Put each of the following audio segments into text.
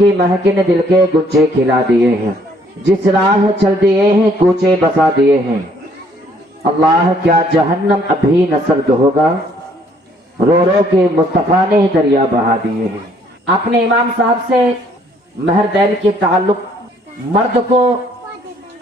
کی مہک نے دل کے گنچے کھلا دیے ہیں، جس راہ چل دیے ہیں کوچے بسا دیے ہیں۔ اللہ کیا جہنم ابھی نہ سرد ہوگا، رو رو کے مصطفیٰ نے دریا بہا دیے ہیں۔ اپنے امام صاحب سے مہر دین کے تعلق مرد کو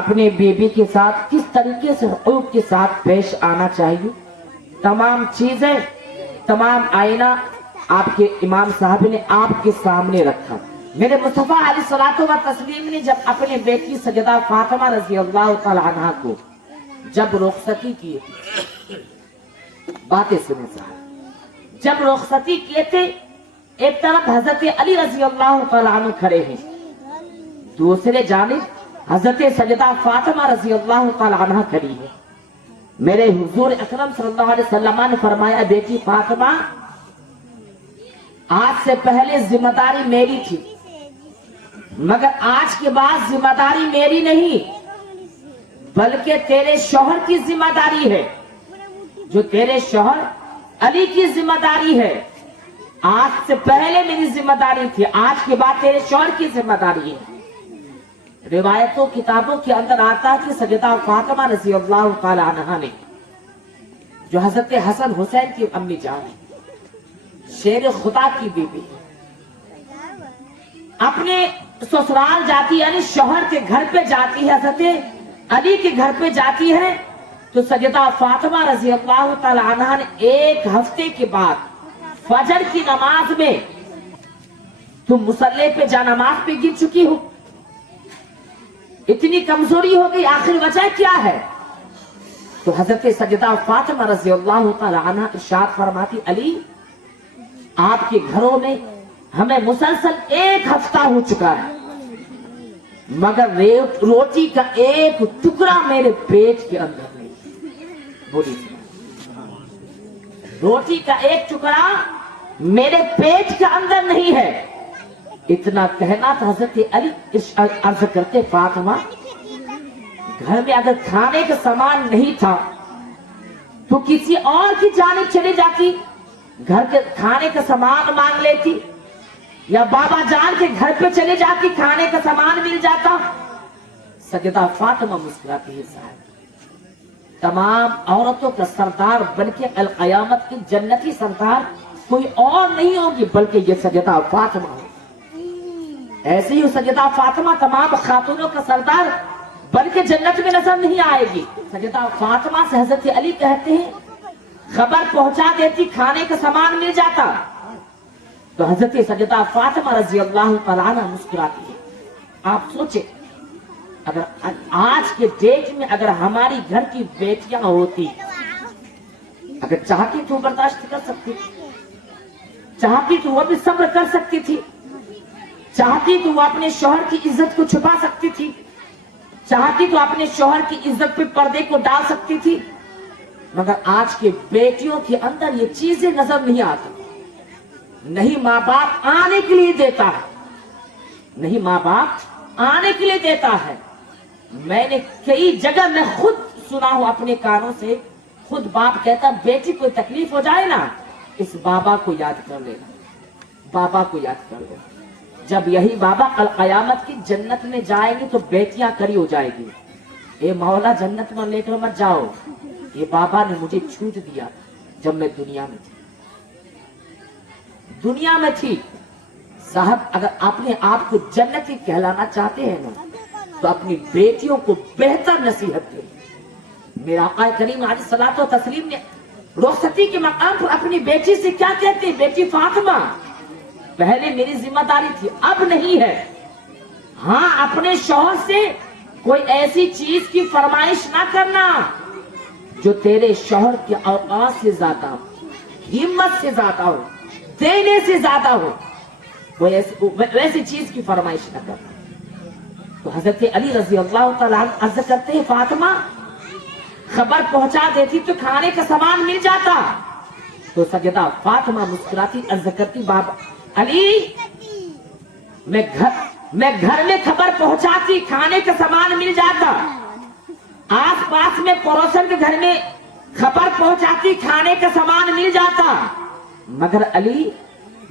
اپنی بیوی کے ساتھ کس طریقے سے حقوق کے ساتھ پیش آنا چاہیے، تمام چیزیں، تمام آئینہ آپ کے امام صاحب نے آپ کے سامنے رکھا۔ میرے مصطفیٰ علیہ الصلوۃ والتسلیم نے جب اپنی بیٹی سیدہ فاطمہ رضی اللہ تعالی عنہا کو جب رخصتی کیے تھے، باتیں سنیں صاحب، جب رخصتی کیے تھے ایک طرف حضرت علی رضی اللہ تعالی عنہ کھڑے ہیں، دوسرے جانب حضرت سیدہ فاطمہ رضی اللہ تعالی عنہ کھڑی ہے۔ میرے حضور اکرم صلی اللہ علیہ وسلم نے فرمایا، بیٹی فاطمہ آج سے پہلے ذمہ داری میری تھی، مگر آج کے بعد ذمہ داری میری نہیں بلکہ تیرے شوہر کی ذمہ داری ہے، جو تیرے شوہر علی کی ذمہ داری ہے۔ آج سے پہلے میری ذمہ داری تھی، آج کے بعد تیرے شوہر کی ذمہ داری ہے۔ روایتوں کتابوں کے اندر آتا ہے کہ سیدہ فاطمہ رضی اللہ تعالی عنہا نے، جو حضرت حسن حسین کی امی جان ہے، شیر خدا کی بیوی، اپنے سسرال جاتی یعنی شوہر کے گھر پہ جاتی ہے، حضرت علی کے گھر پہ جاتی ہے، تو سیدہ فاطمہ رضی اللہ تعالی عنہا نے ایک ہفتے کے بعد فجر کی نماز میں، تم مصلی پہ جا نماز پہ گر چکی ہو، اتنی کمزوری ہو گئی، آخر وجہ کیا ہے؟ تو حضرت سیدہ فاطمہ رضی اللہ تعالی عنہا ارشاد فرماتی، علی آپ کے گھروں میں ہمیں مسلسل ایک ہفتہ ہو چکا ہے، مگر روٹی کا ایک ٹکڑا میرے پیٹ کے اندر نہیں، بولی روٹی کا ایک ٹکڑا میرے پیٹ کے اندر نہیں ہے۔ اتنا کہنا تو حضرت علی عرض کرتے، فاطمہ گھر میں اگر کھانے کا سامان نہیں تھا تو کسی اور کی جانب چلی جاتی، گھر کے کھانے کا سامان مانگ لیتی، یا بابا جان کے گھر پہ چلی جاتی، کھانے کا سامان مل جاتا۔ سیدہ فاطمہ مسکراتی ہے، صاحب تمام عورتوں کا سردار بلکہ القیامت کی جنتی سردار کوئی اور نہیں ہوگی بلکہ یہ سیدہ فاطمہ ہوگی۔ ایسے ہی سیدہ فاطمہ تمام خاتونوں کا سردار بلکہ جنت میں نظر نہیں آئے گی۔ سیدہ فاطمہ سے حضرت علی کہتے ہیں، خبر پہنچا دیتی، کھانے کا سامان مل جاتا، تو حضرت سیدہ فاطمہ رضی اللہ تعالی عنہ مسکراتی ہے۔ آپ سوچیں، اگر آج کے ڈیٹ میں اگر ہماری گھر کی بیٹیاں ہوتی، اگر چاہتی تو برداشت کر سکتی، چاہتی تو وہ بھی صبر کر سکتی تھی، چاہتی تو وہ اپنے شوہر کی عزت کو چھپا سکتی تھی، چاہتی تو اپنے شوہر کی عزت پہ پردے کو ڈال سکتی تھی، مگر آج کے بیٹیوں کے اندر یہ چیزیں نظر نہیں آتی۔ نہیں ماں باپ آنے کے لیے دیتا ہے، نہیں ماں باپ آنے کے لیے دیتا ہے۔ میں نے کئی جگہ میں خود سنا ہوں اپنے کانوں سے، خود باپ کہتا، بیٹی کوئی تکلیف ہو جائے نا، اس بابا کو یاد کر لینا، بابا کو یاد کر لینا۔ جب یہی بابا القیامت کی جنت میں جائیں گے تو بیٹیاں کھڑی ہو جائے گی، اے مولا جنت میں لے کر مت جاؤ، یہ بابا نے مجھے چھوٹ دیا جب میں دنیا میں تھی، دنیا میں تھی۔ صاحب اگر اپنے آپ کو جنتی کہلانا چاہتے ہیں نا تو اپنی بیٹیوں کو بہتر نصیحت دیں۔ میرا آقا کریم علیہ الصلوۃ والتسلیم نے رخصتی کے مقام پر اپنی بیٹی سے کیا کہتے ہیں، بیٹی فاطمہ پہلے میری ذمہ داری تھی، اب نہیں ہے، ہاں اپنے شوہر سے کوئی ایسی چیز کی فرمائش نہ کرنا جو تیرے شوہر کے اوقات سے زیادہ ہو، ہمت سے زیادہ ہو، دینے سے زیادہ ہو، کوئی ایسی چیز کی فرمائش نہ کرنا۔ تو حضرت علی رضی اللہ تعالیٰ عنہ عرض کرتے ہیں، فاطمہ خبر پہنچا دیتی تو کھانے کا سامان مل جاتا۔ تو سیدہ فاطمہ مسکراتی عرض کرتی، بابا علی میں گھر میں خبر پہنچاتی، کھانے کا سامان مل جاتا، آس پاس میں پڑوسن کے گھر میں خبر پہنچاتی، کھانے کا سامان مل جاتا، مگر علی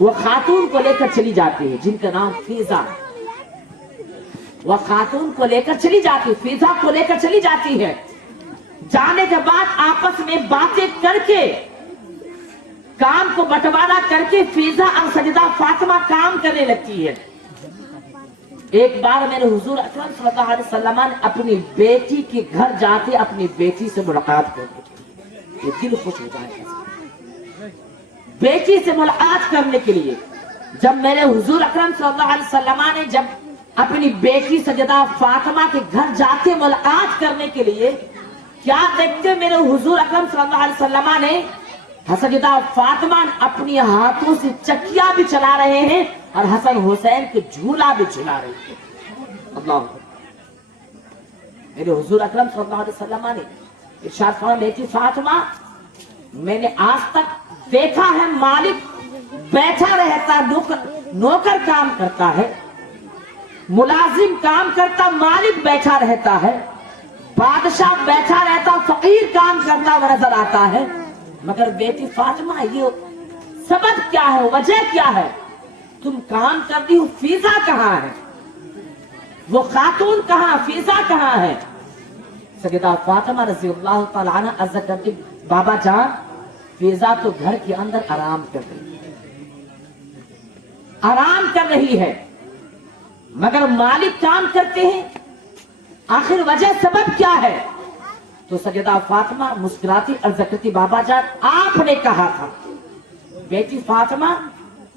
وہ خاتون کو لے کر چلی جاتی ہے جن کا نام فیضا. وہ خاتون کو لے کر چلی جاتی ہے, فیضا کو لے کر چلی جاتی ہے. جانے کے بعد آپس میں باتیں کر کے کام کو بٹوارا کر کے فیضا اور سیدہ فاطمہ کام کرنے لگتی ہے. ایک بار میرے حضور اکرم صلی اللہ علیہ وسلم نے اپنی بیٹی کے گھر جاتے اپنی بیٹی سے ملاقات کرنے کے لیے, یہ دل خوش ہو جائے گا بیٹی سے ملاقات کرنے کے لیے. جب میرے حضور اکرم صلی اللہ علیہ وسلم نے جب اپنی بیٹی سیدہ فاطمہ کے گھر جاتے ملاقات کرنے کے لیے, کیا دیکھتے میرے حضور اکرم صلی اللہ علیہ وسلم نے سیدہ فاطمہ اپنی ہاتھوں سے چکیا بھی چلا رہے ہیں اور حسن حسین کے جھولا بھی جھلا رہے ہیں. اللہ میرے حضور اکرم صلی اللہ علیہ وسلم نے ارشاد فرمایا, بیٹی فاطمہ میں نے آج تک دیکھا ہے مالک بیٹھا رہتا, نوکر کام کرتا ہے, ملازم کام کرتا, مالک بیٹھا رہتا ہے, بادشاہ بیٹھا رہتا, فقیر کام کرتا وہ نظر آتا ہے, مگر بیٹی فاطمہ یہ سبب کیا ہے, وجہ کیا ہے, تم کام کرتی ہو, فیضا کہاں ہے, وہ خاتون کہاں, فیضا کہاں ہے. سیدہ فاطمہ رضی اللہ تعالی عنہ عرض کرتی, بابا جان فیضا تو گھر کے اندر آرام کر رہی ہے, آرام کر رہی ہے, مگر مالک کام کرتے ہیں, آخر وجہ سبب کیا ہے. تو سیدہ فاطمہ مسکراتی عرض کرتی, بابا جان آپ نے کہا تھا بیٹی فاطمہ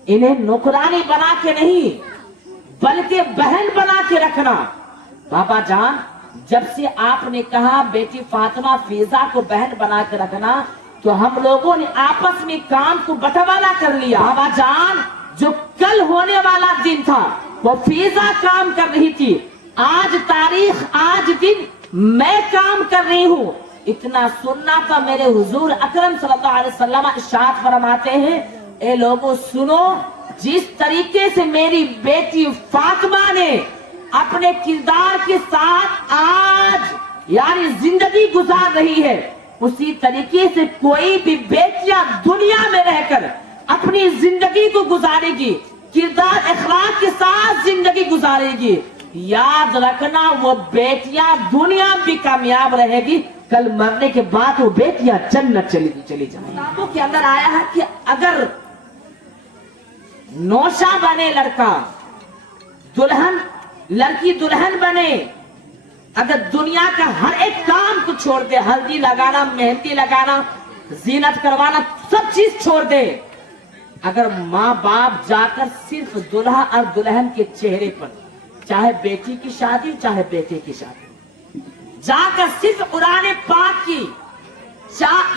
انہیں نوکرانی بنا کے نہیں بلکہ بہن بنا کے رکھنا. بابا جان جب سے آپ نے کہا بیٹی فاطمہ فیضا کو بہن بنا کے رکھنا تو ہم لوگوں نے آپس میں کام کو بٹوارا کر لیا. بابا جان جو کل ہونے والا دن تھا وہ فیضا کام کر رہی تھی, آج تاریخ آج دن میں کام کر رہی ہوں. اتنا سننا تھا میرے حضور اکرم صلی اللہ علیہ وسلم ارشاد فرماتے ہیں, اے لوگوں سنو, جس طریقے سے میری بیٹی فاطمہ نے اپنے کردار کے ساتھ آج یعنی زندگی گزار رہی ہے, اسی طریقے سے کوئی بھی بیٹیاں دنیا میں رہ کر اپنی زندگی کو گزارے گی, کردار اخلاق کے ساتھ زندگی گزارے گی. یاد رکھنا وہ بیٹیاں دنیا بھی کامیاب رہے گی, کل مرنے کے بعد وہ بیٹیاں جنت چلی جائیں. کتابوں کے اندر آیا ہے کہ اگر نوشا بنے لڑکا, لڑکی دلہن بنے, اگر دنیا کا ہر ایک کام کو چھوڑ دے, ہلدی لگانا, مہندی لگانا, زینت کروانا, سب چیز چھوڑ دے, اگر ماں باپ جا کر صرف دلہا اور دلہن کے چہرے پر, چاہے بیٹی کی شادی چاہے بیٹے کی شادی, جا کر صرف قرآن پاک کی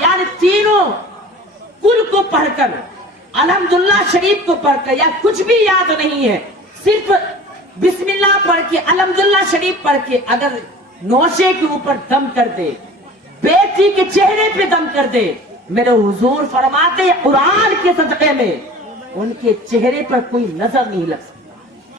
یعنی تینوں کل کو پڑھ کر, الحمدللہ شریف کو پڑھ کر, یا کچھ بھی یاد نہیں ہے, صرف بسم اللہ پڑھ کے, الحمدللہ شریف پڑھ کے اگر نوشے کے اوپر دم کر دے, بیٹی کے چہرے پہ دم کر دے, میرے حضور فرماتے قرآن کے صدقے میں ان کے چہرے پر کوئی نظر نہیں لگ سکتا.